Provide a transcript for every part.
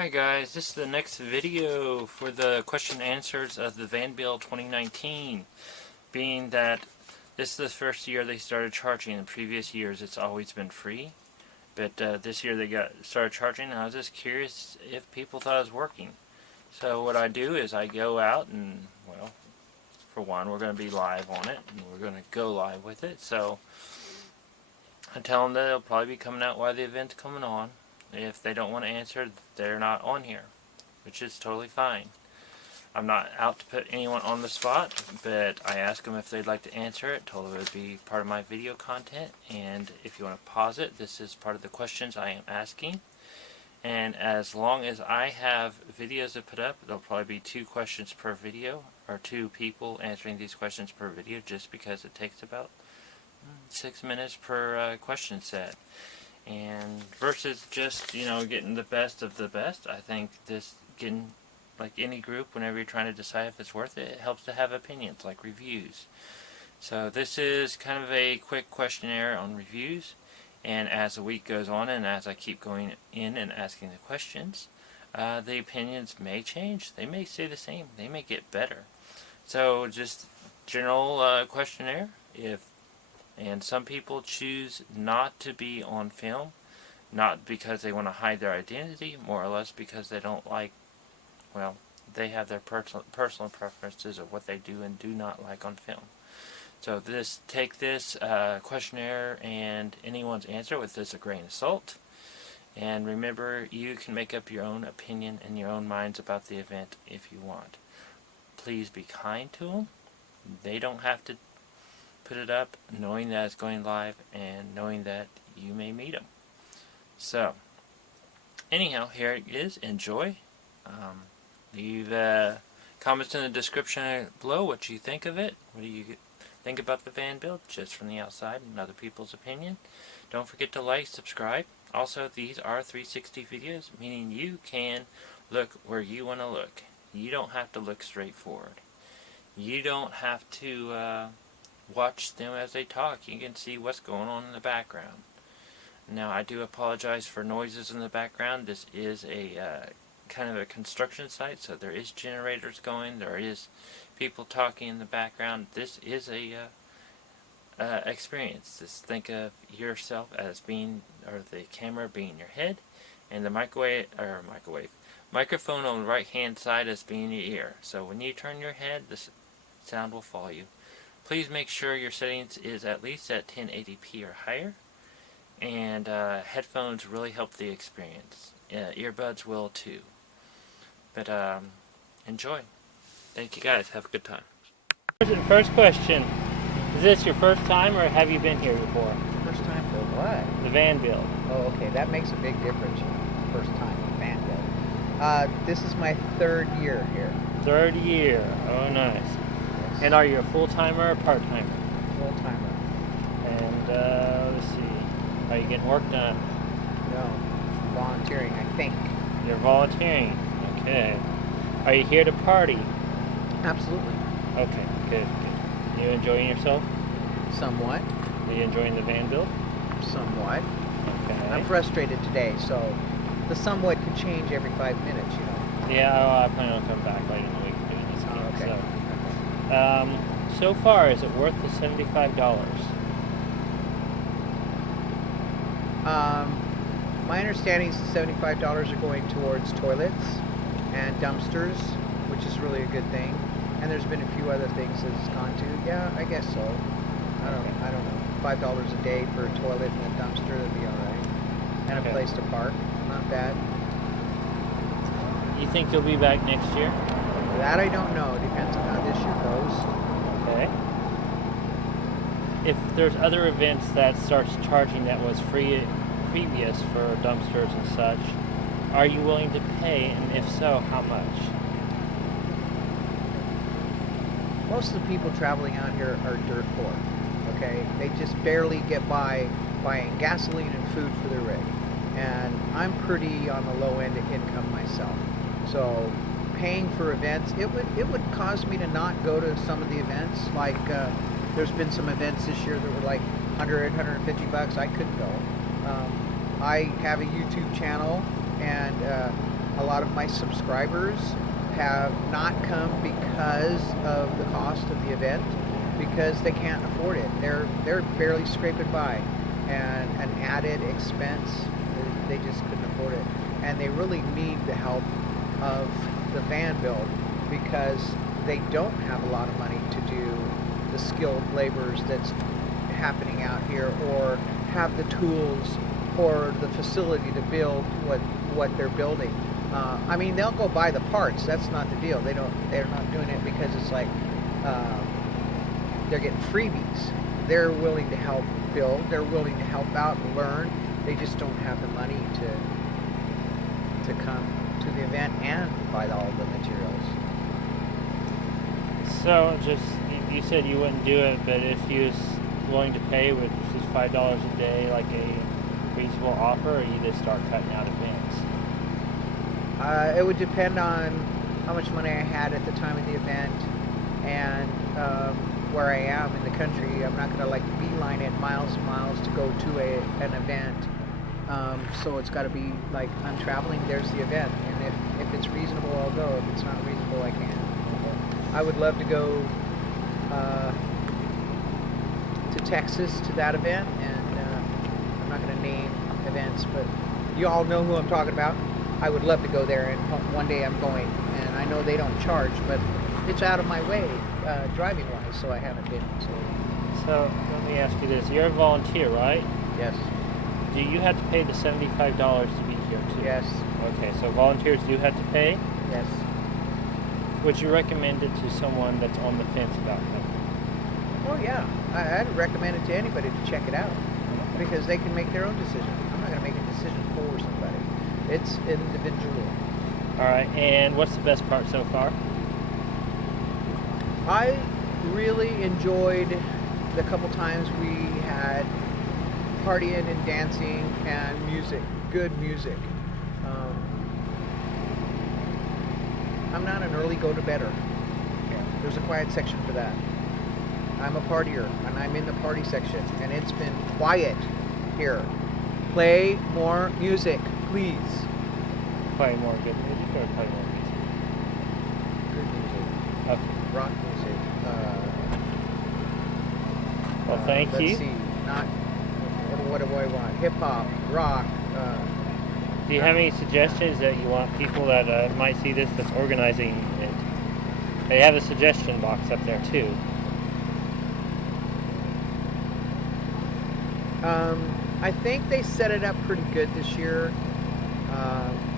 Hi guys, this is the next video for the question and answers of the Van Bill 2019. Being that this is the first year they started charging. In previous years it's always been free. But this year they started charging, and I was just curious if people thought it was working. So what I do is I go out and, well, for one, we're going to be live on it, and we're going to go live with it. So I tell them that it'll probably be coming out while the event's coming on. If they don't want to answer, they're not on here, which is totally fine. I'm not out to put anyone on the spot, but I ask them if they'd like to answer it, told them it would be part of my video content, and if you want to pause it, this is part of the questions I am asking. And as long as I have videos to put up, there'll probably be 2 questions per video, or 2 people answering these questions per video, just because it takes about 6 minutes per question set. And versus just, getting the best of the best, I think this, getting, like any group, whenever you're trying to decide if it's worth it, it helps to have opinions, like reviews. So this is kind of a quick questionnaire on reviews, and as the week goes on and as I keep going in and asking the questions, the opinions may change. They may stay the same. They may get better. So just general questionnaire. And some people choose not to be on film, not because they want to hide their identity, more or less because they don't like, well, they have their personal preferences of what they do and do not like on film. So take this questionnaire and anyone's answer with this a grain of salt. And remember, you can make up your own opinion and your own minds about the event if you want. Please be kind to them. They don't have to put it up, knowing that it's going live and knowing that you may meet them. So, anyhow, here it is. Enjoy. Leave comments in the description below what you think of it. What do you think about the van build, just from the outside and other people's opinion. Don't forget to like, subscribe. Also, these are 360 videos, meaning you can look where you want to look. You don't have to look straight forward. You don't have to watch them as they talk. You can see what's going on in the background. Now, I do apologize for noises in the background. This is a kind of a construction site, so there is generators going. There is people talking in the background. This is a experience. Just think of yourself as being, or the camera being your head, and the microphone on the right hand side as being your ear. So when you turn your head, the sound will follow you. Please make sure your settings is at least at 1080p or higher, and headphones really help the experience. Earbuds will too. But enjoy. Thank you guys. Have a good time. First question. Is this your first time, or have you been here before? First time for what? The van build. Oh, okay. That makes a big difference. First time van build. This is my 3rd year here. 3rd year. Oh, nice. Yes. And are you a full-timer or part-timer? Full-timer. And let's see. Are you getting work done? No. Volunteering, I think. You're volunteering. Okay. Are you here to party? Absolutely. Okay, good. You enjoying yourself? Somewhat. Are you enjoying the van build? Somewhat. Okay. I'm frustrated today, so the somewhat could change every 5 minutes, Yeah, I plan on coming back later in the week doing this again. Oh, okay. So far, is it worth the $75? My understanding is the $75 are going towards toilets and dumpsters, which is really a good thing. And there's been a few other things that it's gone to. Yeah, I guess so. I don't know. $5 a day for a toilet and a dumpster, that'd be alright. And a place to park. Not bad. You think you'll be back next year? That I don't know. Depends on how this year goes. Okay. If there's other events that starts charging that was free previous for dumpsters and such, are you willing to pay, and if so, how much? Most of the people traveling out here are dirt poor. Okay? They just barely get by buying gasoline and food for their rig. And I'm pretty on the low end of income myself. So paying for events, it would cause me to not go to some of the events. Like there's been some events this year that were like $150. I couldn't go. I have a YouTube channel, and a lot of my subscribers have not come because of the cost of the event, because they can't afford it. They're barely scraping by, and an added expense, they just couldn't afford it. And they really need the help of the van build, because they don't have a lot of money to do the skilled labors that's happening out here, or have the tools or the facility to build what they're building. I mean, they'll go buy the parts. That's not the deal. They're not doing it because it's like they're getting freebies. They're willing to help build. They're willing to help out and learn. They just don't have the money to come to the event and buy all the materials. So, just you said you wouldn't do it, but if you was willing to pay with just $5 a day, like a reasonable offer, or you just start cutting out events? It would depend on how much money I had at the time of the event, and where I am in the country. I'm not going to like beeline it miles and miles to go to an event. So it's got to be like, I'm traveling, there's the event, and if it's reasonable, I'll go. If it's not reasonable, I can't. I would love to go to Texas to that event, and I'm not going to name events, but you all know who I'm talking about. I would love to go there, and one day I'm going, and I know they don't charge, but it's out of my way driving wise, so I haven't been. So let me ask you this: you're a volunteer, right? Yes. Do you have to pay the $75 to be here too? Yes. Okay, so volunteers do have to pay. Yes. Would you recommend it to someone that's on the fence about that? Oh yeah, I'd recommend it to anybody to check it out, because they can make their own decision. I'm not going to make a decision for somebody. It's individual. All right, and what's the best part so far? I really enjoyed the couple times we had partying and dancing and music, good music. I'm not an early go-to-bedder. There's a quiet section for that. I'm a partier, and I'm in the party section, and it's been quiet here. Play more music, please. Play more good music or play more music? Good music. Okay. Rock music. Well, thank you. Let's see. Not, what do I want? Hip-hop, rock. Do you have any suggestions that you want people that might see this that's organizing it? They have a suggestion box up there too. I think they set it up pretty good this year.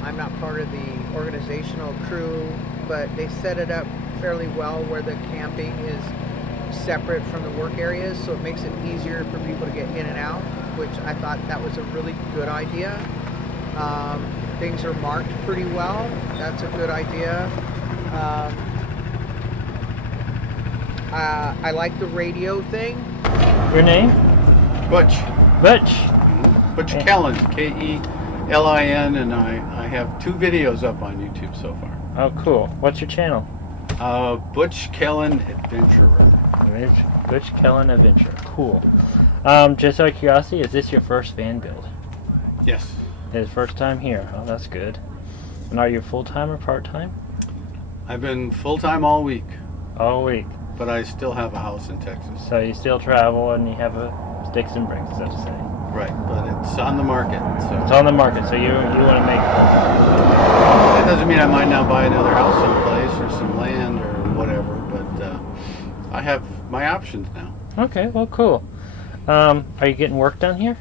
I'm not part of the organizational crew, but they set it up fairly well where the camping is separate from the work areas, so it makes it easier for people to get in and out, which I thought that was a really good idea. Things are marked pretty well. That's a good idea. I like the radio thing. Your name? Butch. Butch. Butch Kellen, K-E-L-I-N, and I have 2 videos up on YouTube so far. Oh, cool. What's your channel? Butch Kellen Adventurer. Butch Kellen Adventure. Cool. Just out of curiosity, is this your first van build? Yes. His first time here. Oh, that's good. And are you full-time or part-time? I've been full-time all week, All week. but I still have a house in Texas. So you still travel and you have a sticks and bricks, so to say. Right, but it's on the market. So It's on the market, so you want to make it. that doesn't mean I might not buy another house someplace or some land or whatever, but I have my options now. Okay, well, cool. Are you getting work done here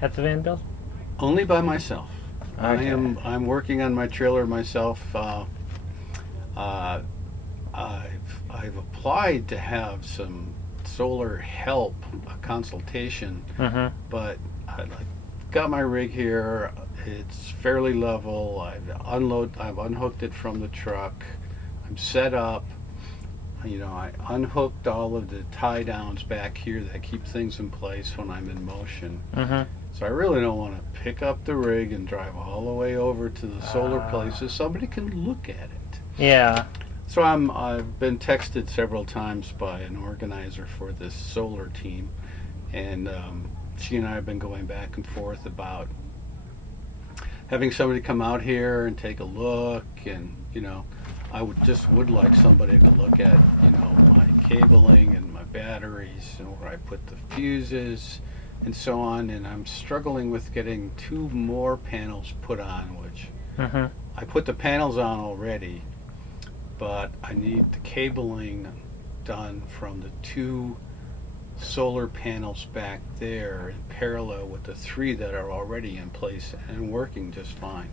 at the van build? Only by myself. Okay. I'm working on my trailer myself. I've applied to have some solar help, a consultation, but I got my rig here. It's fairly level. I've unhooked it from the truck. I'm set up. You know, I unhooked all of the tie downs back here that keep things in place when I'm in motion. So I really don't want to pick up the rig and drive all the way over to the solar place so somebody can look at it. Yeah. So I've been texted several times by an organizer for this solar team, and she and I have been going back and forth about having somebody come out here and take a look, and I would like somebody to look at my cabling and my batteries and where I put the fuses and so on. And I'm struggling with getting 2 more panels put on, which I put the panels on already, but I need the cabling done from the 2 solar panels back there in parallel with the 3 that are already in place and working just fine.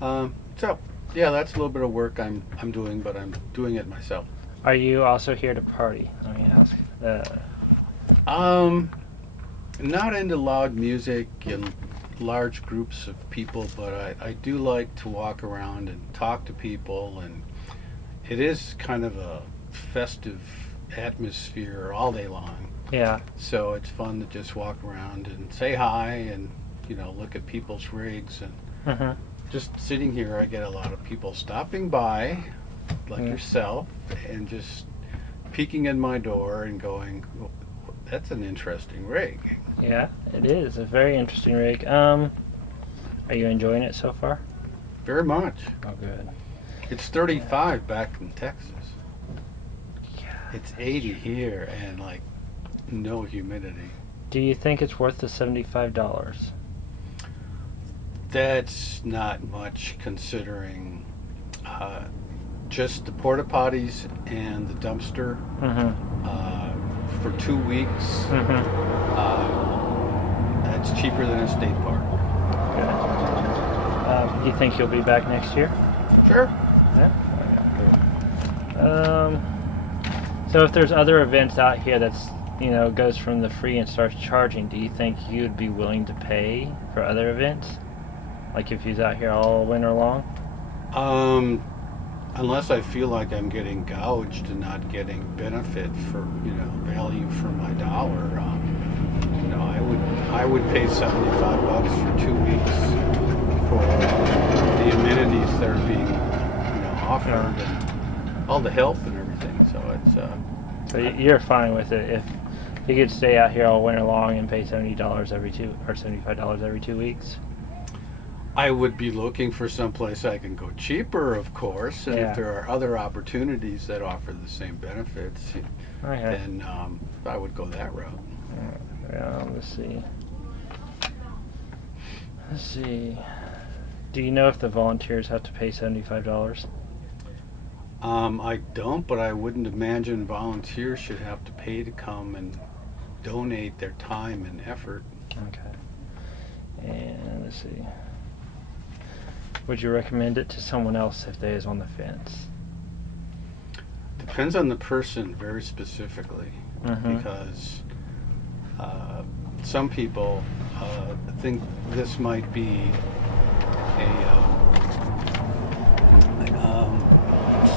So yeah, that's a little bit of work I'm doing, but I'm doing it myself. Are you also here to party? Let me ask. Not into loud music and large groups of people, but I do like to walk around and talk to people, and it is kind of a festive atmosphere all day long. Yeah. So it's fun to just walk around and say hi and look at people's rigs, and just sitting here I get a lot of people stopping by like yourself and just peeking in my door and going, well, that's an interesting rig. Yeah, it is a very interesting rig. Are you enjoying it so far? Very much. Oh, good. It's 35 back in Texas. Yeah. It's 80 here and like no humidity. Do you think it's worth the $75? That's not much considering just the porta potties and the dumpster for 2 weeks. That's cheaper than a state park. Good. Do you think you'll be back next year? Sure. Yeah. Okay, good. So if there's other events out here that's goes from the free and starts charging, do you think you'd be willing to pay for other events? Like if he's out here all winter long? Unless I feel like I'm getting gouged and not getting benefit for value for my dollar, I would pay $75 for 2 weeks for the amenities that are being offered and all the help and everything. So it's So you're fine with it if you could stay out here all winter long and pay $70 every $75 every 2 weeks? I would be looking for someplace I can go cheaper, of course, and if there are other opportunities that offer the same benefits, then I would go that route. Let's see. Do you know if the volunteers have to pay $75? I don't, but I wouldn't imagine volunteers should have to pay to come and donate their time and effort. Okay. And let's see. Would you recommend it to someone else if they is on the fence? Depends on the person very specifically, because some people think this might be a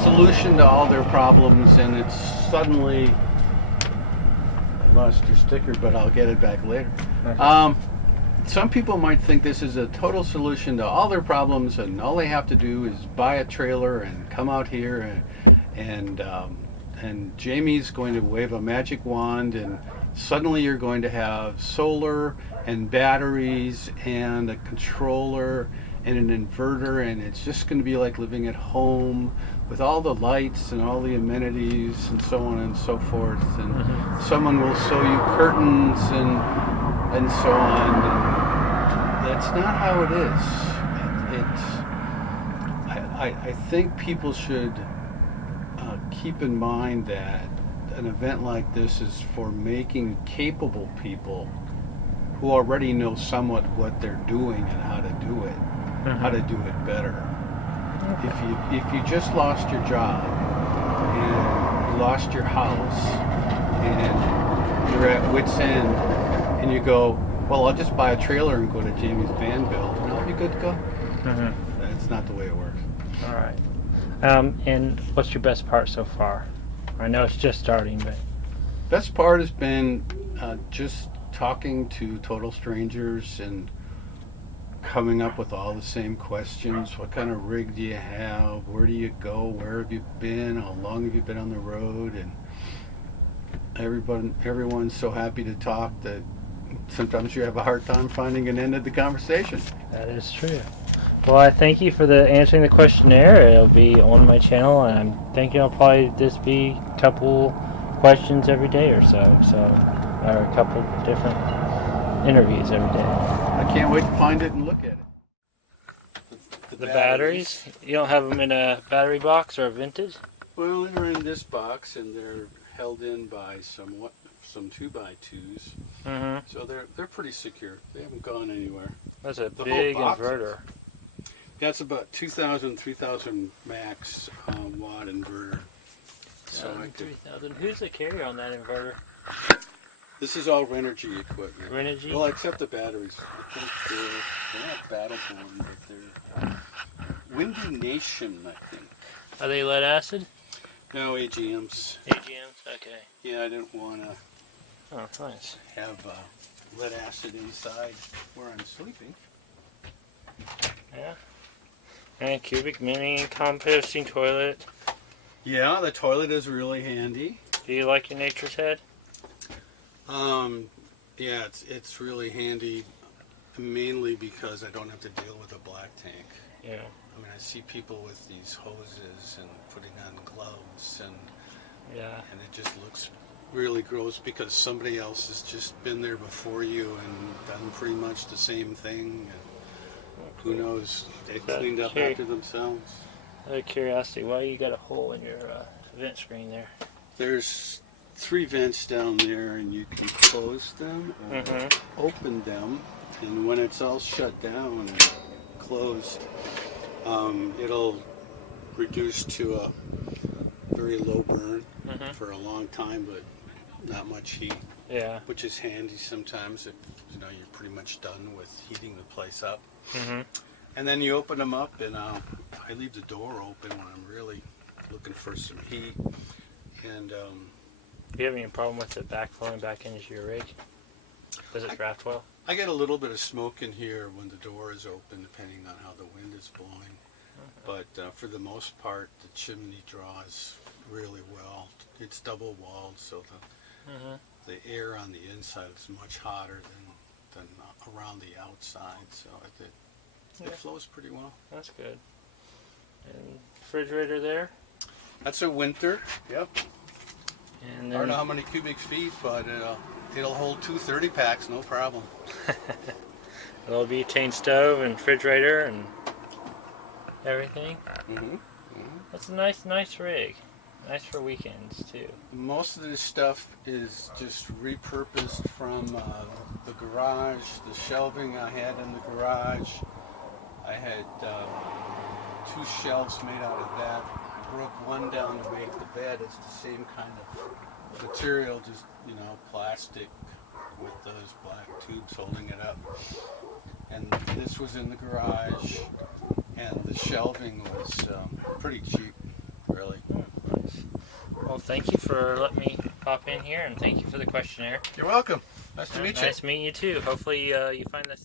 solution to all their problems, and it's suddenly, I lost your sticker, but I'll get it back later. Okay. Some people might think this is a total solution to all their problems, and all they have to do is buy a trailer and come out here, and Jamie's going to wave a magic wand, and suddenly you're going to have solar and batteries and a controller and an inverter, and it's just going to be like living at home with all the lights and all the amenities and so on and so forth, and someone will sew you curtains and so on. And that's not how it is. I think people should keep in mind that an event like this is for making capable people who already know somewhat what they're doing and how to do it, how to do it better. If you just lost your job and you lost your house and you're at wit's end and you go, well, I'll just buy a trailer and go to Jamie's van build and I'll be good to go. That's not the way it works. All right. And what's your best part so far? I know it's just starting, but best part has been just talking to total strangers and coming up with all the same questions. What kind of rig do you have? Where do you go? Where have you been? How long have you been on the road? And everyone's so happy to talk that sometimes you have a hard time finding an end to the conversation. That is true. Well, I thank you for answering the questionnaire. It'll be on my channel, and I'm thinking I'll probably just be a couple questions every day or so, or a couple different interviews every day. I can't wait to find it and look at it. The batteries? You don't have them in a battery box or a vintage? Well, they're in this box, and they're held in by some 2x2s. Mm-hmm. So they're pretty secure. They haven't gone anywhere. That's a The big whole box inverter. That's about 2,000, 3,000 max watt inverter. So I could, 3,000. Who's the carrier on that inverter? this is all Renogy equipment. Renogy? Well, except the batteries. I think they're not Battleborn, but they're Windy Nation, I think. Are they lead acid? No, AGMs. AGMs? Okay. Yeah, I didn't want to Oh, nice. have lead acid inside where I'm sleeping. Yeah. And cubic mini composting toilet. Yeah, the toilet is really handy. Do you like your nature's head? Yeah, it's really handy, mainly because I don't have to deal with a black tank. Yeah. I mean, I see people with these hoses and putting on gloves, and it just looks really gross because somebody else has just been there before you and done pretty much the same thing. And who knows? They cleaned up after themselves. Out of curiosity, why you got a hole in your vent screen there? There's 3 vents down there, and you can close them or open them, and when it's all shut down and closed, it'll reduce to a very low burn for a long time, but not much heat. Yeah. Which is handy sometimes if you're pretty much done with heating the place up. And then you open them up, and I leave the door open when I'm really looking for some heat. And Do you have any problem with it backflowing back into your rig? Does it draft well? I get a little bit of smoke in here when the door is open, depending on how the wind is blowing. But for the most part, the chimney draws really well. It's double walled, so the air on the inside is much hotter than around the outside. So it flows pretty well. That's good. And refrigerator there? That's a winter. Yep. And I don't know how many cubic feet, but it'll hold 2 30-packs, no problem. It'll be butane stove and refrigerator and everything. That's a nice rig. Nice for weekends too. Most of this stuff is just repurposed from the garage, the shelving I had in the garage. I had 2 shelves made out of that. I broke one down to make the bed. It's the same kind of material, just plastic with those black tubes holding it up. And this was in the garage, and the shelving was pretty cheap, really. Nice. Well, thank you for letting me pop in here, and thank you for the questionnaire. You're welcome. Nice to meet you. Nice meeting you too. Hopefully you find this.